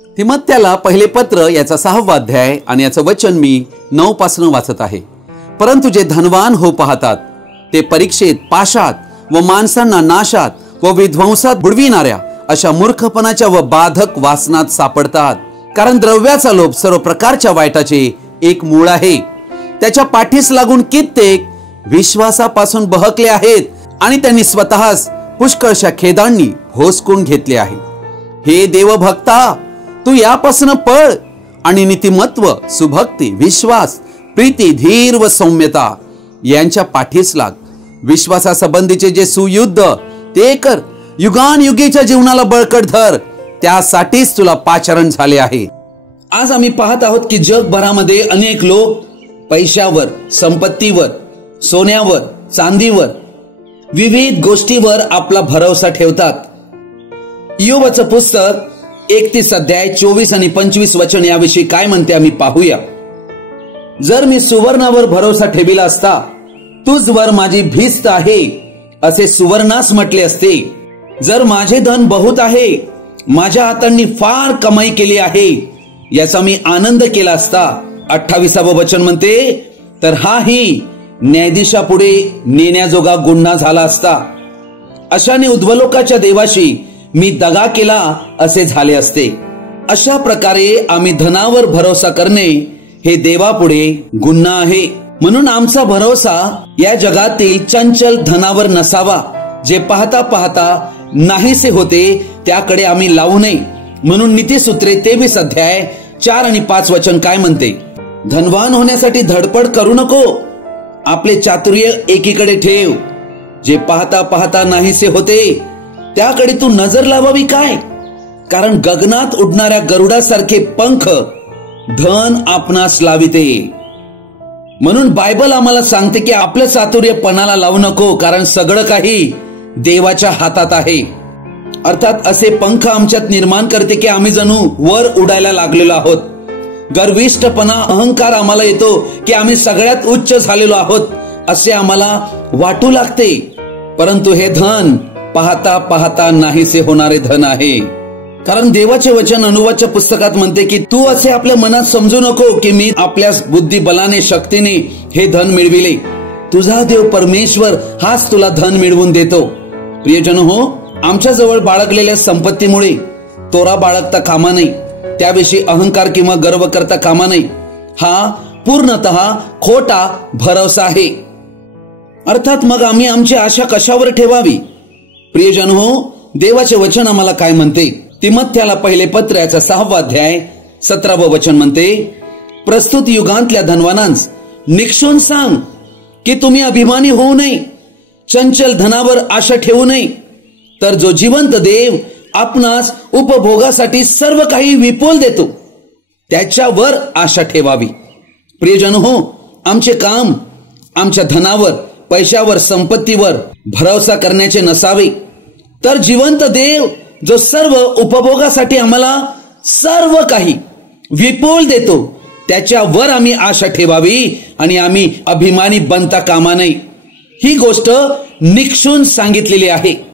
तिमोथेला पहिले पत्र याचा 6वा अध्याय आणि याचं वचन मी 9 पासून वाचत आहे। परंतु जे धनवान हो पाहतात ते परीक्षेत, पाशात व माणसांना नाशात व विध्वंसात बुडविणाऱ्या अशा मूर्खपणाच्या व बाधक वासनात सापडतात। कारण द्रव्याचा लोभ सर्व प्रकारच्या वाईटाचे एक मूळ आहे। त्याच्या पाठीस लागून कित्येक विश्वासापासून बहकले आहेत आणि त्यांनी स्वतःस पुष्कळशा खेदांनी भोसकून घेतले आहे। हे देवभक्ता, तू यापासून पळ आणि नीतिमत्व, सुभक्ती, विश्वास, प्रीती, धीर व सौम्यता यांच्या पाठीस लाग। विश्वासासंबंधीचे जे सुयुद्ध ते कर, युगानयुगीच्या जीवनाला बळकट धर, त्यासाठीच तुला पाचारण झाले आहे। आज आम्ही पाहत आहोत की जगभरामध्ये अनेक लोक पैशावर, संपत्तीवर, सोन्यावर, चांदीवर, विविध गोष्टीवर आपला भरोसा ठेवतात। इयोबाचं पुस्तक 31 अध्याय 24 आणि 25 वचन याविषयी काय म्हणते आम्ही पाहूया। जर मी सुवर्णावर भरोसा ठेविला असता, तुझवर माझी भिस्त आहे असे सुवर्णास म्हटले असते। जर माझे धन बहुत आहे, माझ्या हातांनी फार कमाई केली आहे याचा मी आनंद केला असता। 28वं वचन म्हणते, तर हाही न्यायाधीशापुढे नेण्याजोगा गुन्हा झाला असता। अशाने उद्वलोकाच्या देवाशी मी दगा केला असे झाले असते। अशा प्रकारे आम्ही धनावर भरोसा करणे हे देवापुढे गुन्हा आहे। म्हणून आमचा भरोसा या जगातील चंचल धनावर नसावा, जे पाहता पाहता नाहीसे होते त्याकडे आम्ही लावू नये। म्हणून नीतिसूत्रे 23 अध्याय 4 आणि 5 वचन काय म्हणते, धनवान होण्यासाठी धडपड करू नको, आपले चातुर्य एकीकडे ठेव, जे पाहता पाहता नाहीसे होते त्याकडे तू नजर लावावी काय। कारण गगनात उडणाऱ्या गरुडासारखे पंख धन आपणास लाविते। म्हणून बायबल आम्हाला सांगते की आपलं चातुर्य पणाला लावू नको, कारण सगळं काही देवाच्या हातात आहे। अर्थात असे पंख आमच्यात निर्माण करते की आम्ही जणू वर उडायला लागलेलो आहोत। गर्विष्ठपणा, अहंकार आम्हाला येतो की आम्ही सगळ्यात उच्च झालेलो आहोत असे आम्हाला वाटू लागते। परंतु हे धन पाहता पाहता नाहीसे होणारे धन आहे। कारण देवाचे वचन अनुवादच्या पुस्तकात म्हणते की तू असे आपल्या मनात समजू नको की मी आपल्या बुद्धिबलाने, शक्तीने हे धन मिळविले। तुझा देव परमेश्वर हाच तुला धन मिळवून देतो। प्रियजन हो, आमच्या जवळ बाळगलेल्या संपत्तीमुळे तोरा बाळगता कामा नाही, त्याविषयी अहंकार किंवा गर्व करता कामा नाही। हा पूर्णतः खोटा भरोसा आहे। अर्थात मग आम्ही आमची आशा कशावर ठेवावी? प्रियजन हो, देवाचे वचन आम्हाला काय म्हणते? तिमोथेला पहिले पत्र याचा 6वा अध्याय 17वं वचन म्हणते, प्रस्तुत युगांतल्या धनवानांस निक्षून सांग की तुम्ही अभिमानी होऊ नये, चंचल धनावर आशा ठेवू नये, तर जो जिवंत देव आपणास उपभोगासाठी सर्व काही विपुल देतो त्याच्यावर आशा ठेवावी। प्रियजन हो, आमचे काम आमच्या धनावर, पैशावर, संपत्तीवर भरोसा करण्याचे नसावे, तर जिवंत देव जो सर्व उपभोगासाठी आम्हाला सर्व काही विपुल देतो त्याच्यावर आम्ही आशा ठेवावी आणि आम्ही अभिमानी बनता कामा नये। ही गोष्ट निक्षून सांगितलेली आहे।